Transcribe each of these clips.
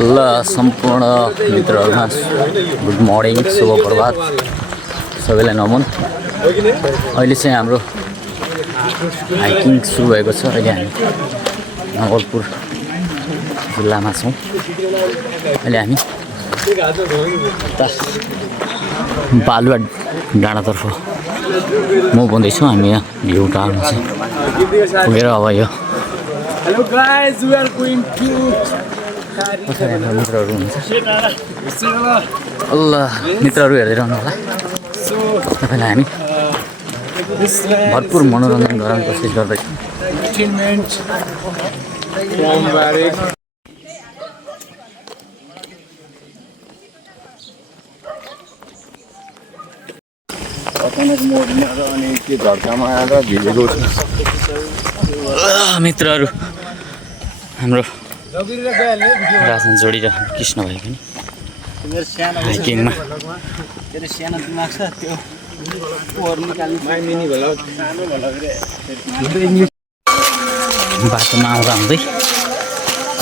ल सम्पूर्ण मित्रहरूमा good morning शुभ प्रभात सबैलाई नमन। अहिले चाहिँ हाम्रो हाइकिङ सुरु भएको छ। अहिले हामी नवलपुर जिल्लामा छौँ। अहिले हामी बालुवा डाँडातर्फ म भन्दैछु। हामी यहाँ भ्यू टार्नु चाहिँ पुगेर अब यो Hello guys, we are going to मित्रहरू हुन्छ। ल मित्रहरू हेर्दै रहनु होला। तपाईँलाई हामी भरपुर मनोरञ्जन गराउने कोसिस गर्दैछौँ। अचानक मोडमा र अनि के झर्कामा आएर भिजेको छ। मित्रहरू हाम्रो राजन जोडी र कृष्ण भाइ पनि हाइकिङमा बाटोमा आउँदा आउँदै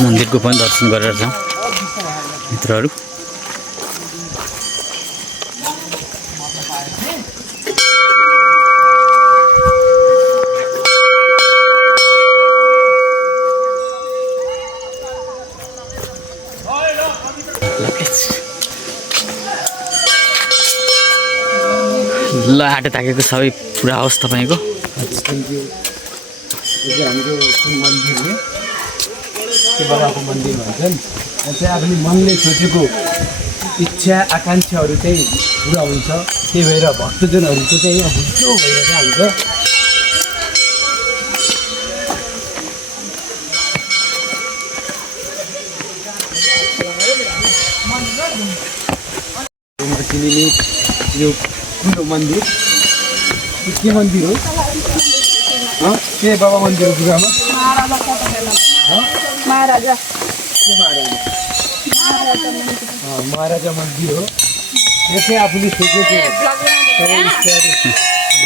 मन्दिरको पनि दर्शन गरेर जाउँ मित्रहरू। ल आँटे ताकेको सबै पुरा होस् तपाईँको। हाम्रो मन्दिर हो, त्यो बाबाको मन्दिर भन्छ नि। चाहिँ आफूले मनले सोचेको इच्छा आकाङ्क्षाहरू चाहिँ पुरा हुन्छ। त्यही भएर भक्तजनहरूको चाहिँ यहाँ भुट्टो भइरहेको हुन्छ। चिनिने यो ठुलो मन्दिर के मन्दिर हो? के बाबा मन्दिर हो गुरुआमा? महाराजा मन्दिर हो। यहाँ चाहिँ आफूले सोचेको सबै इच्छाहरू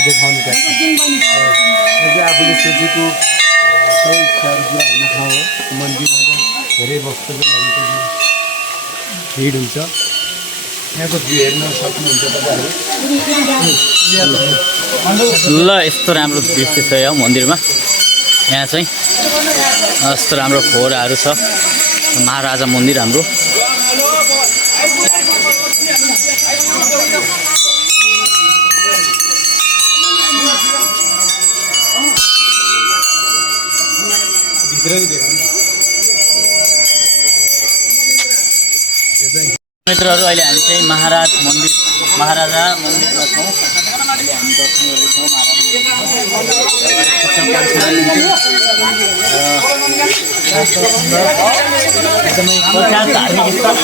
देखाउने छ। यहाँ चाहिँ आफूले सोचेको सबै इच्छाहरू पुरा हुने ठाउँ हो। मन्दिरमा चाहिँ धेरै भक्तजनहरूको भिड हुन्छ। यहाँको भ्यू हेर्न सक्नुहुन्छ तपाईँहरू। ल यस्तो राम्रो दृश्य छ यहाँ मन्दिरमा। यहाँ चाहिँ यस्तो राम्रो फोहोराहरू छ। महाराजा मन्दिर हाम्रो। मित्रहरू अहिले हामी चाहिँ महाराजा मन्दिरमा छौँ। अहिले हामी दर्शन गर्दैछौँ एकदमै प्रख्यात धार्मिक स्थल।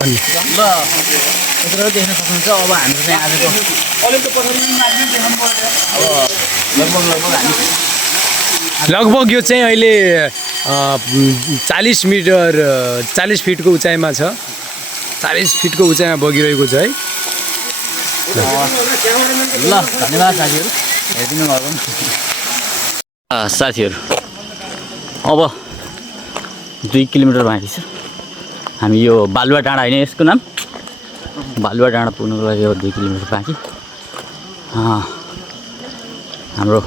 ल मित्रहरू देख्न सक्नुहुन्छ। अब हाम्रो चाहिँ आजको लगभग यो चाहिँ अहिले 40 फिटको उचाइमा छ। 40 फिटको उचाइमा बगिरहेको छ है। ल धन्यवाद साथीहरू हेरिदिनु भएको। साथीहरू अब 2 किलोमिटर बाँकी छ। हामी यो बालुवा डाँडा होइन यसको नाम, बालुवा डाँडा पुग्नुको लागि अब 2 किलोमिटर बाँकी। हाम्रो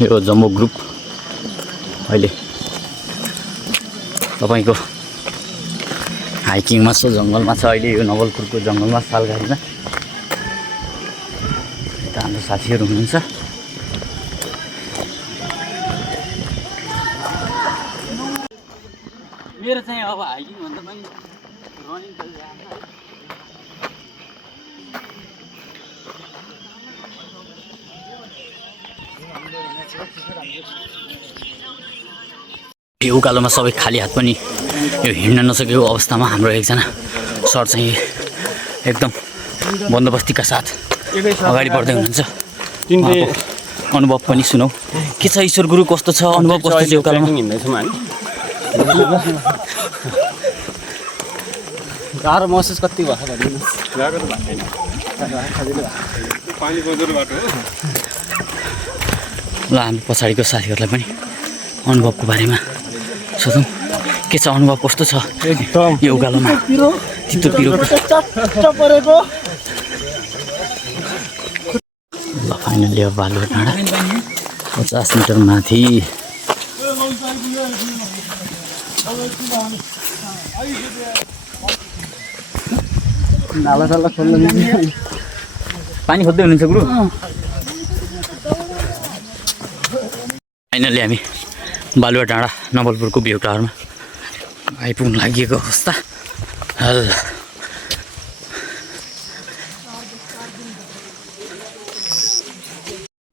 यो जम्बो ग्रुप अहिले तपाईँको हाइकिङमा छ, जङ्गलमा छ। अहिले यो नवलपुरको जङ्गलमा सालघारीमा यता हाम्रो साथीहरू हुनुहुन्छ। मेरो चाहिँ अब हाइकिङ भन्दा पनि रनिङ यो उकालोमा सबै खाली हात पनि यो हिँड्न नसकेको अवस्थामा हाम्रो एकजना सर चाहिँ एकदम बन्दोबस्तीका साथ अगाडि बढ्दै हुनुहुन्छ। अनुभव पनि सुनौ के छ ईश्वर गुरु, कस्तो छ अनुभव, कस्तो छ उकालोमा हिँड्दैछौँ हामी? गाह्रो महसुस कति भएको ल हामी पछाडिको साथीहरूलाई पनि अनुभवको बारेमा सोधौँ। के छ अनुभव, कस्तो छ एकदम यो उकालोमा? चित्तो पिरो परेको। ल फाइनली अब बालुवा डाँडा 50 मिटर माथि। नाला खोल्न पानी खोज्दै हुनुहुन्छ गुरु? फाइनली हामी बालुवा डाँडा नवलपुरको भ्यू टावरमा आइपुग्न लागेको अवस्था।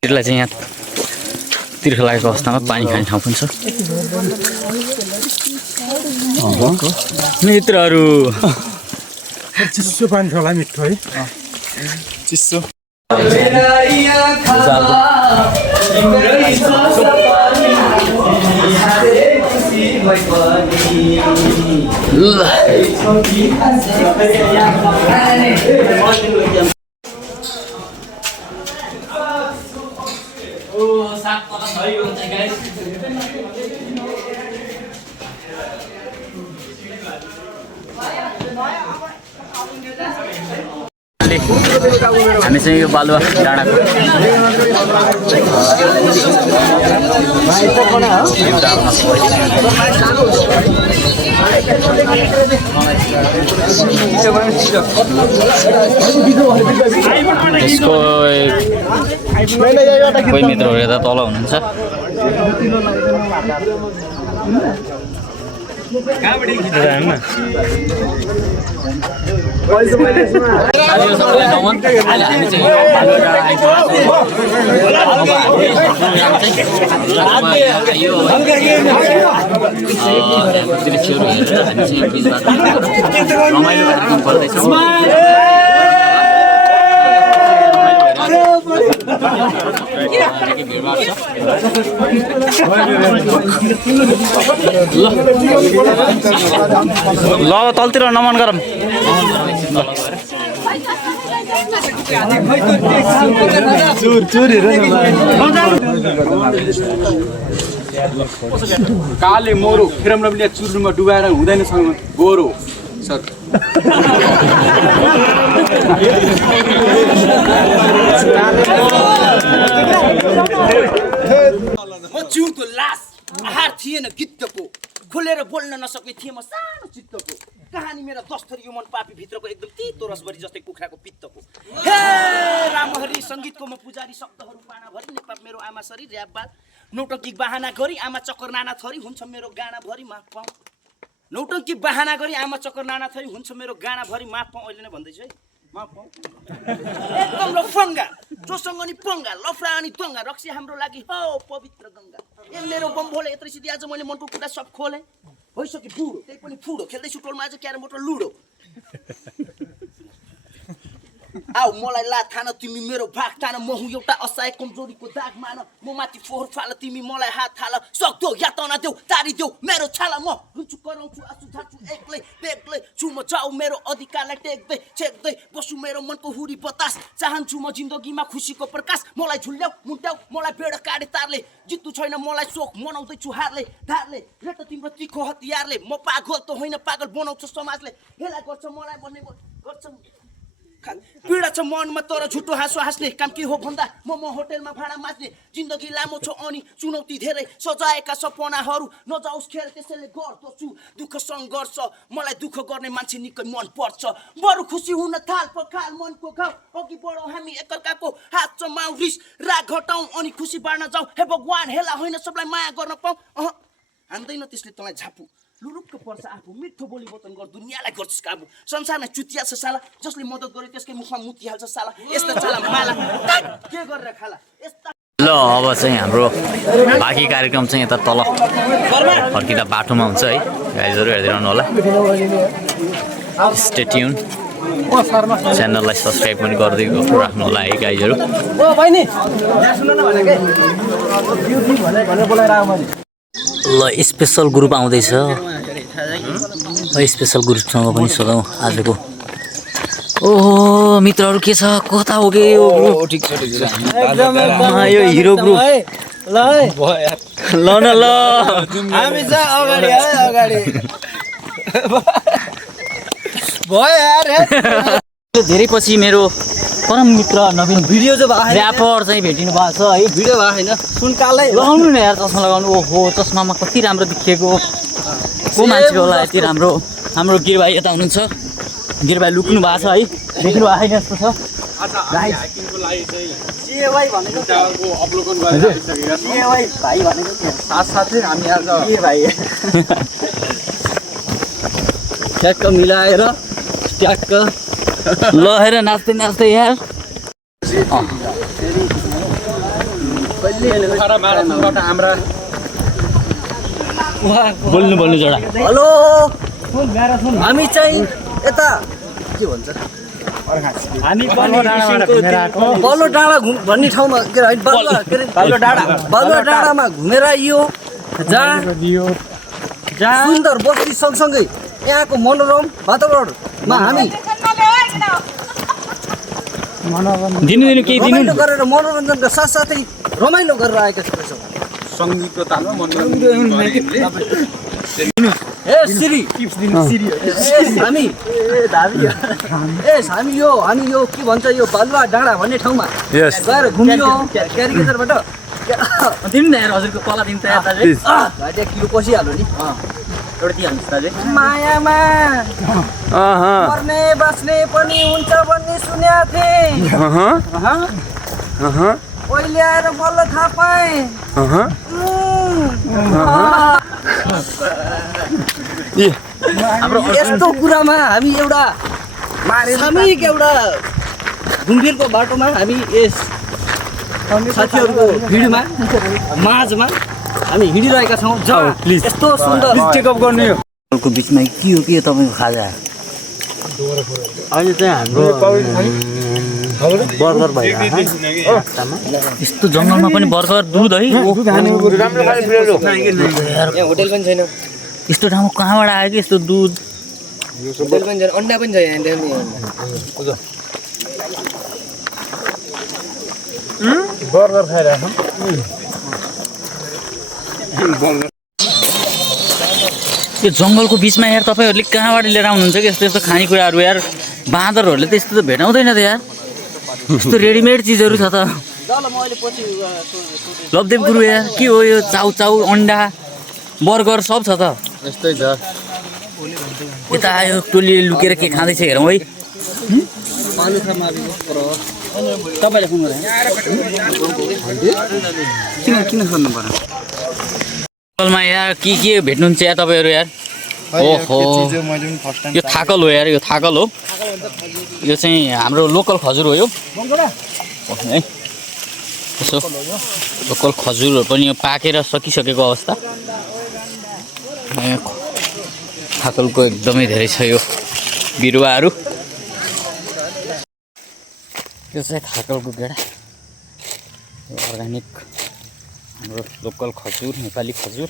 त्यसलाई चाहिँ यहाँ तिर्खा लागेको अवस्थामा पानी खाने ठाउँ पनि छ। मित्रहरू चिसो पानी होला मिठो है चिसो। हामी चाहिँ यो बालुवा डाँडाको यसको कोही मित्रहरू यता तल हुनुहुन्छ। ल तलतिर नमन गरौँ। काले मोरो फेरमले चुर्नुमा डुबाएर हुँदैन सँग गोरो सर। म जिउँदो लास आहार थिएन गिद्धको, खोलेर बोल्न नसक्ने थिएँ म सानो चित्तको। कहानी मेरा दस्तरी यो मन पापी भित्रको एकदम तितो रसभरी जस्तै कुखुराको पित्तको। हे रामहरि सङ्गीतको म पुजारी, शब्दहरू पानाभरि नेपाल मेरो आमा सरी र्याप बाल नौटङ्की बाहना गरी आमा चक्कर नाना थरी हुन्छ मेरो गाना भरि माफ पाऊँ। नौटङ्की बाहना गरी आमा चक्कर नाना थरी हुन्छ मेरो गाना भरि माफ पाऊँ। अहिले नै भन्दैछु है माफ पाऊँ। एकदम लफङ्गा जोसँग नि पङ्गा, लफडा अनि दङ्गा, रक्सी हाम्रो लागि हो पवित्र गङ्गा। ए मेरो बम्बोले यत्रै सिधै आज मैले मनको कुरा सब खोलेँ। भइसक्यो बुढो त्यही पनि फुडो, खेल्दैछु टोलमा आज क्यारम बोर्ड र लुडो। आऊ मलाई ला थाना तिमी मेरो भाग तान, म हुँ एउटा असहाय कमजोरीको दाग मान। म माथि फोहोर फाल तिमी मलाई हात थाल, सक्दो या तना देऊ तारी देऊ मेरो छाला। म रुन्छु कराउँछु आँसु झार्छु एक्लै बेग्लै छु म, जाऊ मेरो अधिकारलाई टेक्दै छेक्दै बसु मेरो मनको हुरी बतास। चाहन्छु म जिन्दगीमा खुसीको प्रकाश, मलाई झुल्याऊ मुन्ट्याऊ मलाई बेडा काटे तारले। जित्नु छैन मलाई सोख मनाउँदैछु हारले धारले, रेट तिम्रो तिखो हतियारले। म पागल त होइन पागल बनाउँछ समाजले, हेला गर्छ मलाई भन्ने गर्छ। पीडा छ मनमा तर झुटो हाँसो हाँस्ने काम के हो भन्दा म होटेलमा भाडा माझ्ने। जिन्दगी लामो छ अनि चुनौती धेरै, सजाएका सपनाहरू नजाओस् खेर त्यसैले गर्दछु दुःख सङ्घर्ष। मलाई दुःख गर्ने मान्छे निकै मन पर्छ, बरु खुसी हुन थाल पखाल मनको घाउ। अघि बढौँ हामी एकअर्काको हात चमाउ, रिस राग घटाउँ अनि खुसी बाँड्न जाउँ। हे भगवान हेला होइन सबलाई माया गर्न पाऊँ। हान्दैन त्यसले तँलाई झापु, लुरुक्क पर्छ आफू, मिठो बोली वचन गर दुनियाँलाई गर्छस् काबु। संसारमा चुतिया छ साला, जसले मद्दत गरे त्यसकै मुखमा मुतिहाल्छ साला। यस्ता चाला माला के गरेर खाला यस्ता। ल अब चाहिँ हाम्रो बाँकी कार्यक्रम चाहिँ यता तल फर्किँदा बाटोमा हुन्छ है, गाइजहरू हेरिरहनु होला। स्टे ट्युन, च्यानललाई सब्सक्राइब पनि गर्दै राख्नु होला है गाइजहरू। ल स्पेसल ग्रुप आउँदैछ, स्पेसल ग्रुपसँग पनि सोधौँ आजको। ओहो मित्रहरू के छ, कता हो के यो ग्रुप? यो हिरो ग्रुप ल न ल हामी चाहिँ अगाडि है अगाडि भयो यार धेरै पछि मेरो परम मित्र नवीन भिडियो चाहिँ भएको ऱ्यापर चाहिँ भेटिनु भएको छ है भिडियो भएको छैन सुनकालै लगाउनु न यार चस्मा लगाउनु ओहो चस्मामा कति राम्रो देखिएको को मान्छे होला यति राम्रो हाम्रो गिर भाइ यता हुनुहुन्छ गिर भाइ लुक्नु भएको छ है देख्नु भएको छैन जस्तो छ सिएवाई भनेको सिएवाई भाइ भनेको के साथसाथै हामी आज के भाइ ट्याक्क मिलाएर ट्याक्क ल हेर नाच्दै नाच्दै यार बोल्नु जोडा हेलो हामी चाहिँ यता के भन्छ हामी बल्लो डाँडा भन्ने ठाउँमा के अरे बल्लो डाँडामा घुमेर आइयो जहाँ सुन्दर बस्ती सँगसँगै यहाँको मनोरम वातावरणमा हामी दिनु केही दिनु रमाइलो गरेर मनोरञ्जनका साथसाथै रमाइलो गरेर आएका छौँ सङ्गीतको तालमा ए सिरी हामी हामी यो के भन्छ यो बालुवा डाँडा भन्ने ठाउँमा गएर घुम्यो क्यारिकेचरबाट दिनु न यार हजुरको कला दिनु त यार दाजु भाइ किलो पसिहाल्यो नि एउटा दिइहाल्नुहोस् दाजु मायामा मर्ने बाँच्ने पनि हुन्छ भन्ने सुनेको थिएँ अहिले आएर बल्ल थाहा पाएँ हाम्रो यस्तो कुरामा हामी एउटा सामूहिक एउटा घुमफिरको बाटोमा हामी यस साथीहरूको भिडमा माझमा हामी हिँडिरहेका छौँ प्लिज यस्तो सुन्दर चेकअप गर्ने को बिचमा के हो के तपाईँको खाजा अहिले चाहिँ हाम्रो बर्गर भइरहेको यस्तो जङ्गलमा पनि बर्गर दुध है होटेल पनि छैन यस्तो ठाउँमा कहाँबाट आयो कि यस्तो दुध होटेल पनि छैन अन्डा पनि छ यहाँ बर्गर खाइरहेको यो जङ्गलको बिचमा यार तपाईँहरूले कहाँबाट लिएर आउनुहुन्छ कि यस्तो यस्तो खानेकुराहरू यार बाँदरहरूले त यस्तो त भेटाउँदैन त यार यस्तो रेडिमेड चिजहरू छ त लभदेव गुरु यार के हो यो चाउ अन्डा बर्गर सब छ त यस्तै छ यता आयो टोलीले लुकेर के खाँदैछ हेरौँ है तपाईँले फोन गरेँ किन सोध्नु पर्यो जङ्गलमा यार के भेट्नुहुन्छ यार तपाईँहरू यार ओहो यो थाकल हो यार यो थाकल हो यो चाहिँ हाम्रो लोकल खजुर हो यो है यसो लोकल खजुरहरू पनि यो पाकेर सकिसकेको अवस्था थाकलको एकदमै धेरै छ यो बिरुवाहरू यो चाहिँ थाकलको गेडा अर्ग्यानिक हाम्रो लोकल खजुर नेपाली खजुर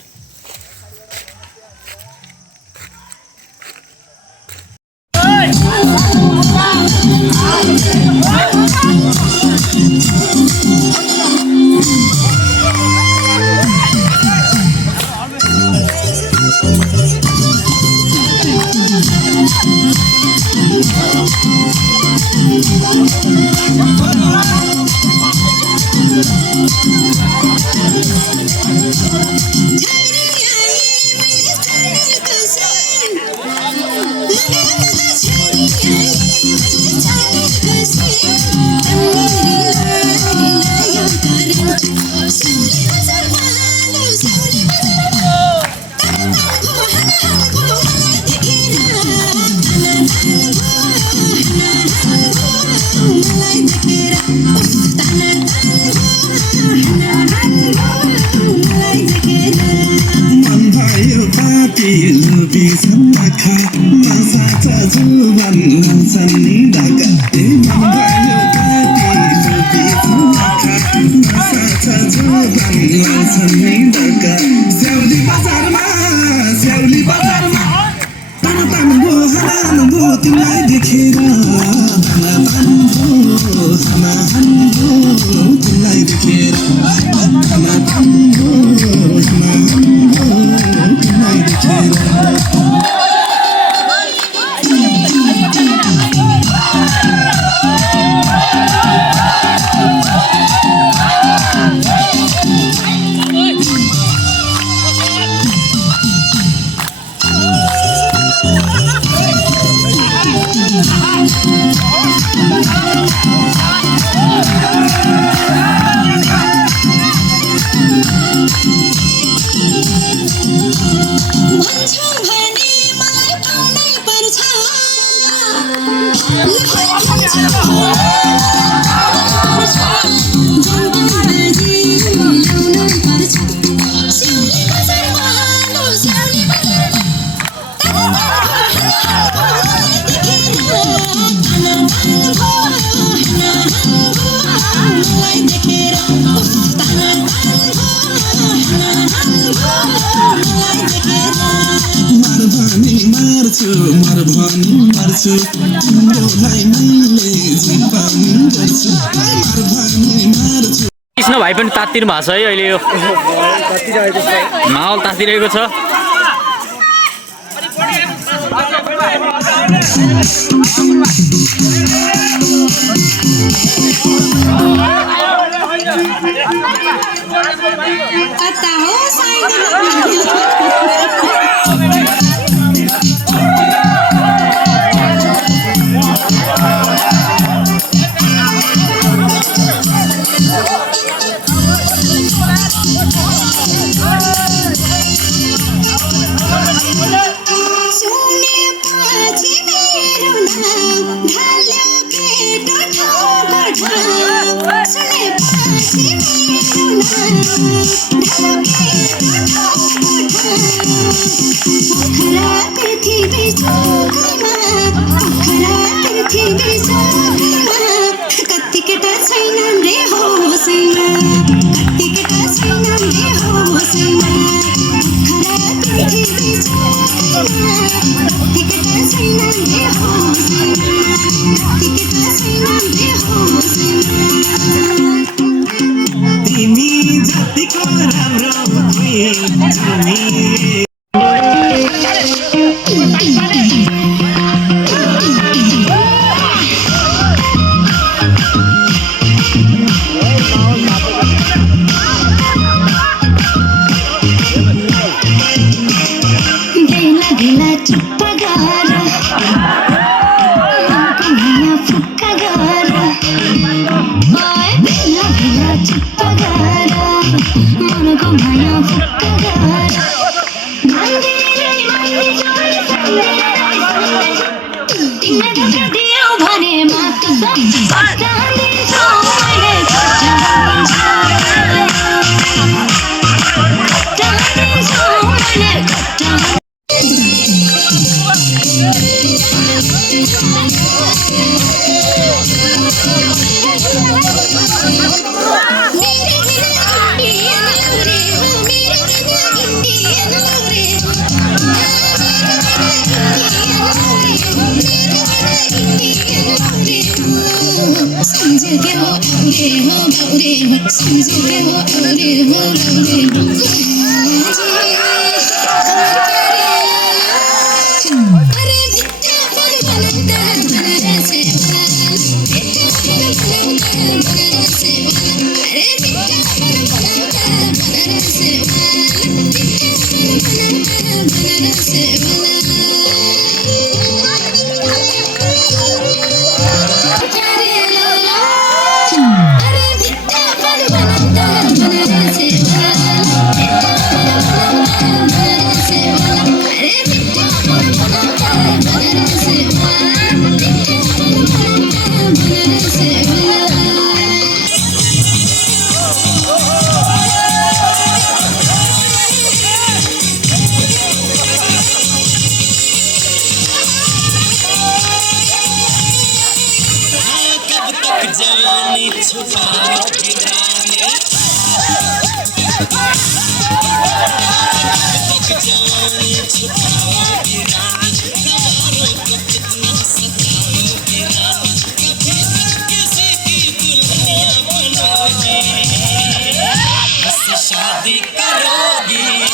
भन्छौ भने मलाई पाउनै पर्छ जङ्गलबाजी ल्याउनै पर्छ स्याउली बजारमा लो स्याउली बजारमा मलाई देखेर मार्छु तिम्रोलाई मैले जिम्पाउनु गर्छु मार्छु कृष्ण भाइ पनि तात्तिनु भएको छ है अहिले यो माहौल तातिरहेको छ कता हो कति केटा छैनन् रे होसैमा कति केटा छैनन् रे होसैमा पृथ्वी कति केटा छैनन् रे होसैमा कति केटा छैनन् रे होसैमा तिमी जतिको राम्रो तिमी शादी करोगी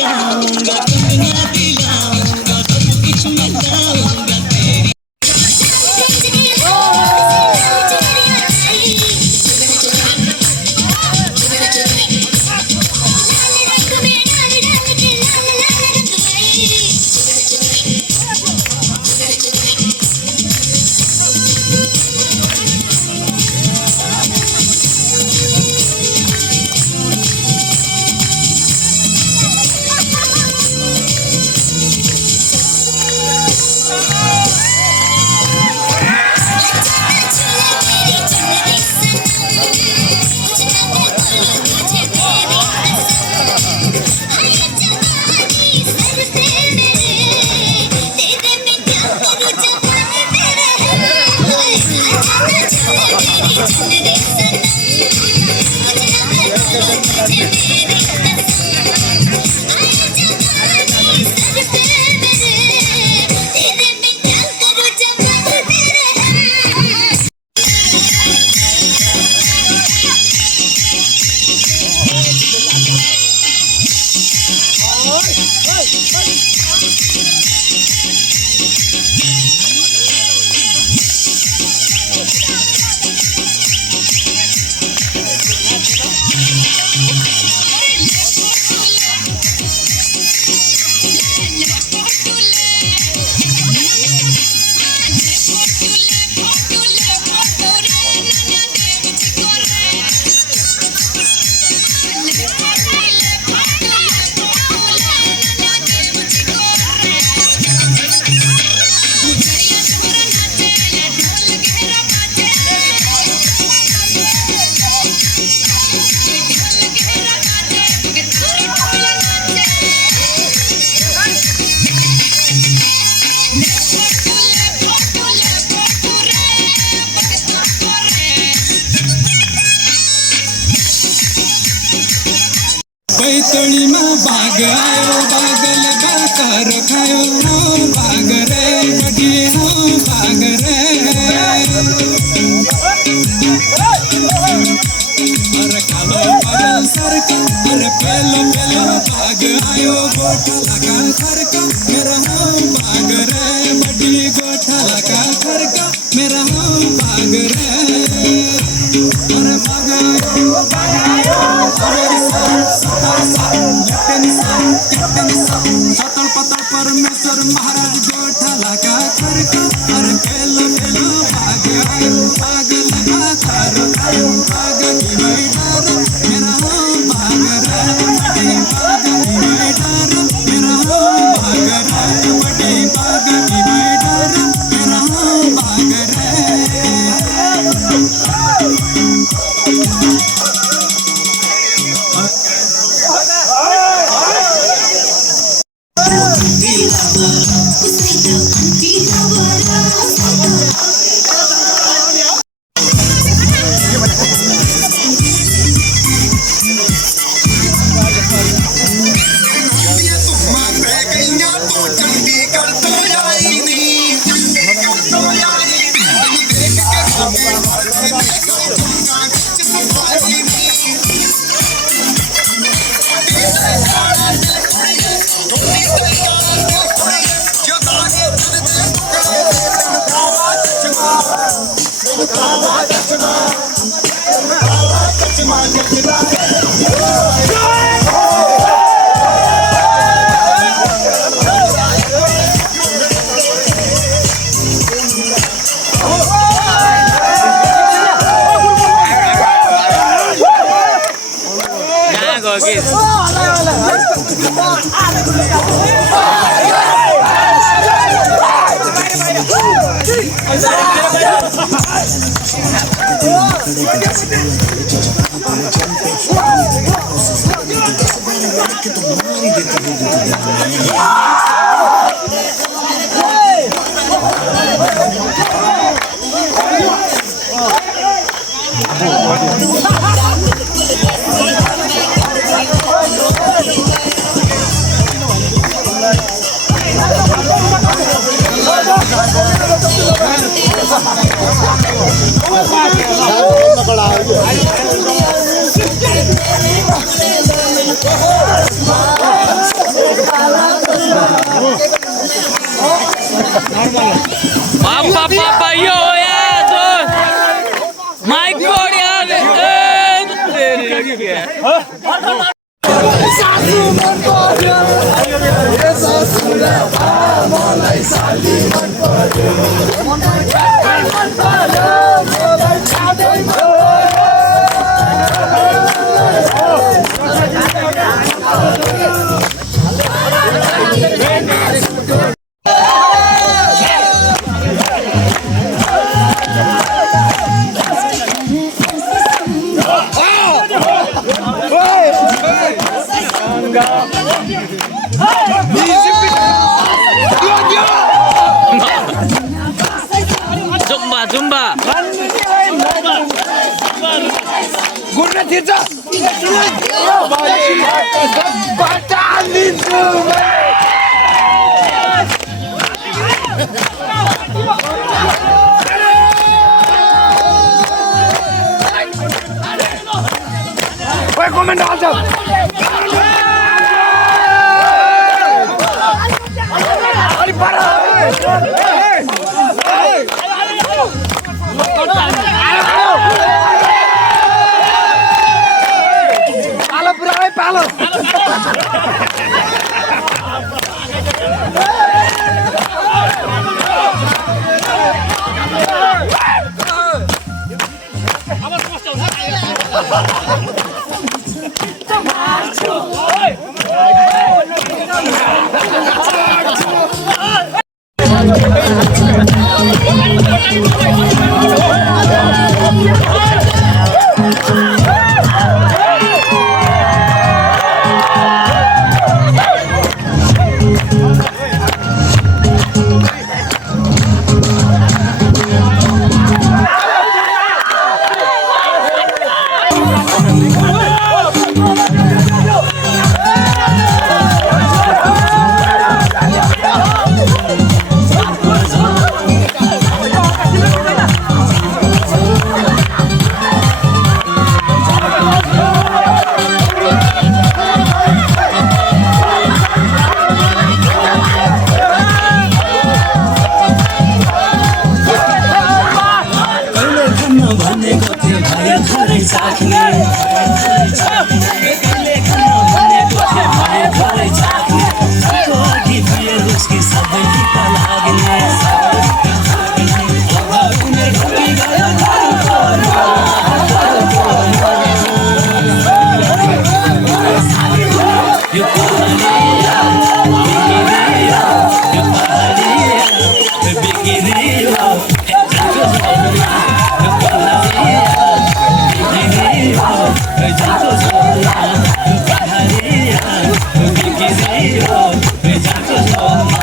खिलाऊंगा दुनिया दिलाऊंगा सब कुछ मैं लाऊंगा तेरी बैतडीमा बाघ आयो बाघल बाकर खायो हो बाघ रे बडी हो बाघ रे अरे कालो पागल सरका अरे पेलो पेलो बाघ आयो गोठा लगा खरका मेरा हो बाघ रे बडी गोठा लगा खरका मेरा हो बाघ रे अरे बाघ आयो सतल पतल परमेश्वर महाराज गोठा लगा खरका अरे पेलो पेलो बाघ आयो बाघ लगा खरका बाघ की बैठर मेरा हो बाघ रे बड़ी बाघ की बैठर मेरा हो बाघ रे बड़ी बाघ की बैठर मेरा हो बाघ रे पापा पापा यो यार दोस्त माइक बोर्ड यार जुम्बा जुम्बा गुड्न थिर्छ कमेन्ट हाल्छ अलि पर पालो पुरा है पालो Oh,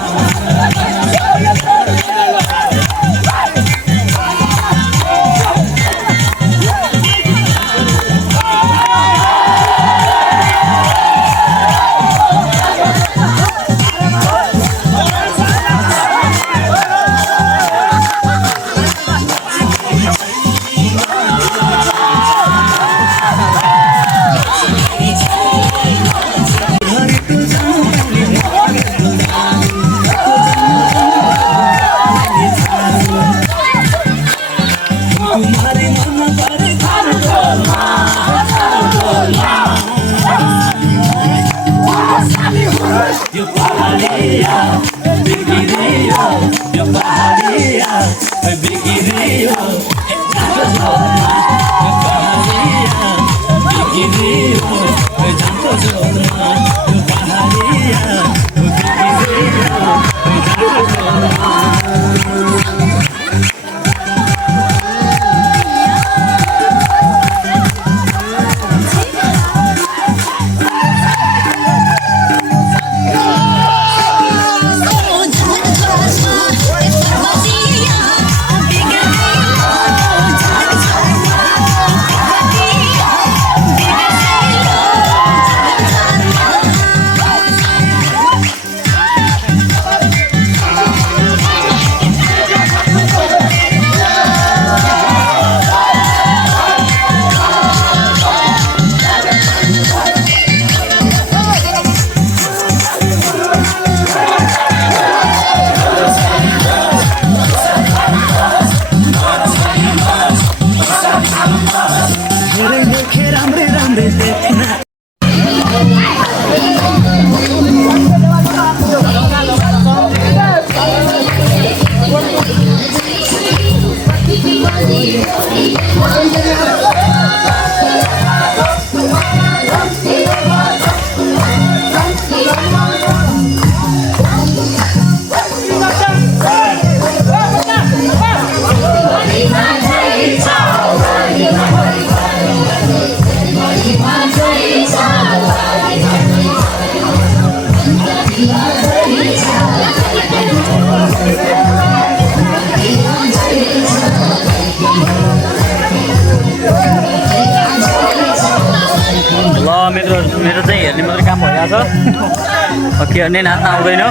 ल मेरो चाहिँ हेर्ने मात्रै काम भइरहेको छ के हेर्ने नाच्न आउँदैन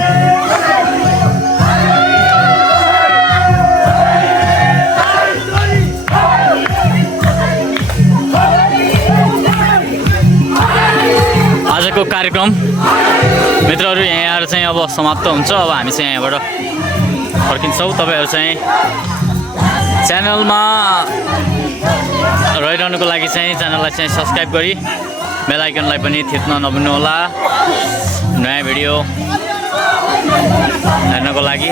आजको कार्यक्रम मित्रहरू यहाँ आएर चाहिँ अब समाप्त हुन्छ। अब हामी चाहिँ यहाँबाट फर्किन्छौँ। तपाईँहरू चाहिँ च्यानलमा रहिरहनुको लागि चाहिँ च्यानललाई चाहिँ सब्सक्राइब गरी बेल आइकनलाई पनि थिच्न नभुल्नुहोला नयाँ भिडियो हेर्नको लागि।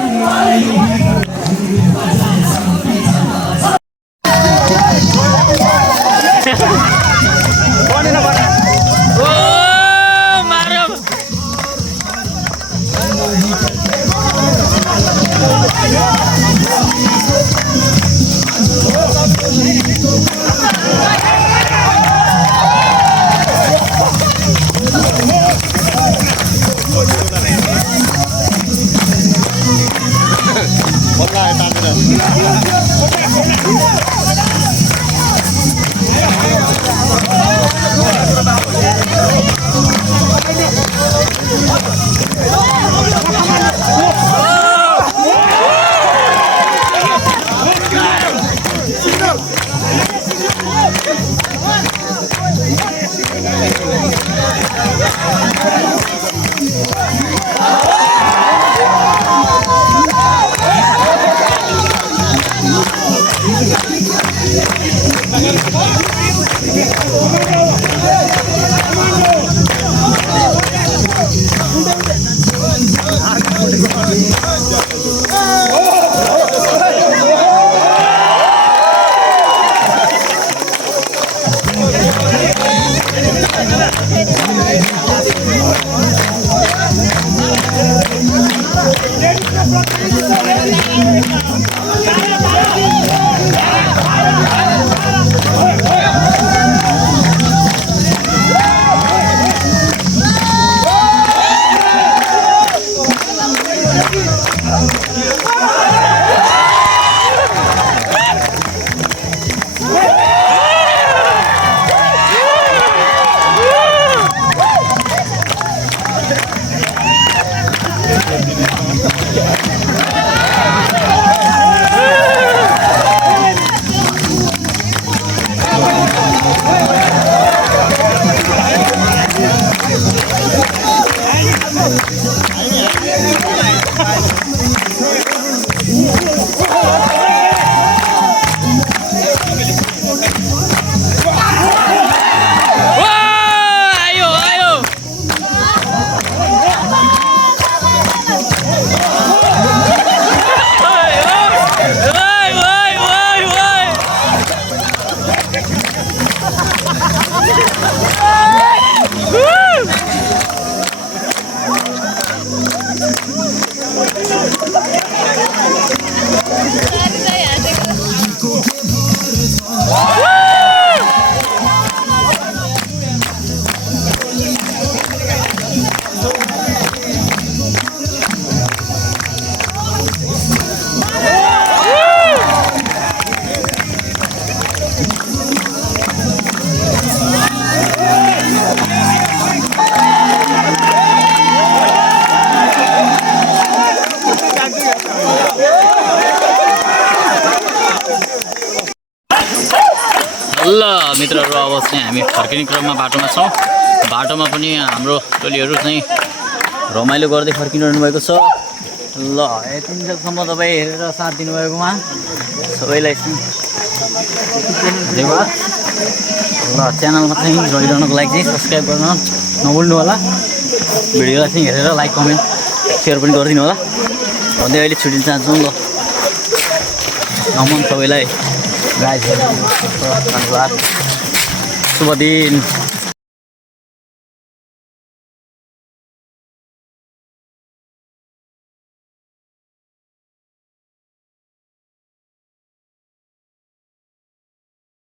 ल मित्रहरू अब चाहिँ हामी फर्किने क्रममा बाटोमा छौँ। बाटोमा पनि हाम्रो टोलीहरू चाहिँ रमाइलो गर्दै फर्किनु भएको छ। ल यतिन्जेलसम्म तपाईँ हेरेर साथ दिनुभएकोमा सबैलाई धन्यवाद। ल च्यानलमा चाहिँ रहिरहनुको लागि चाहिँ सब्सक्राइब गर्न नभुल्नु होला। भिडियोलाई चाहिँ हेरेर लाइक कमेन्ट सेयर पनि गरिदिनु होला भन्दै अहिले छुट्टिन चाहन्छौँ। ल नमन सबैलाई गाइजहरू धन्यवाद। शुभ दिन।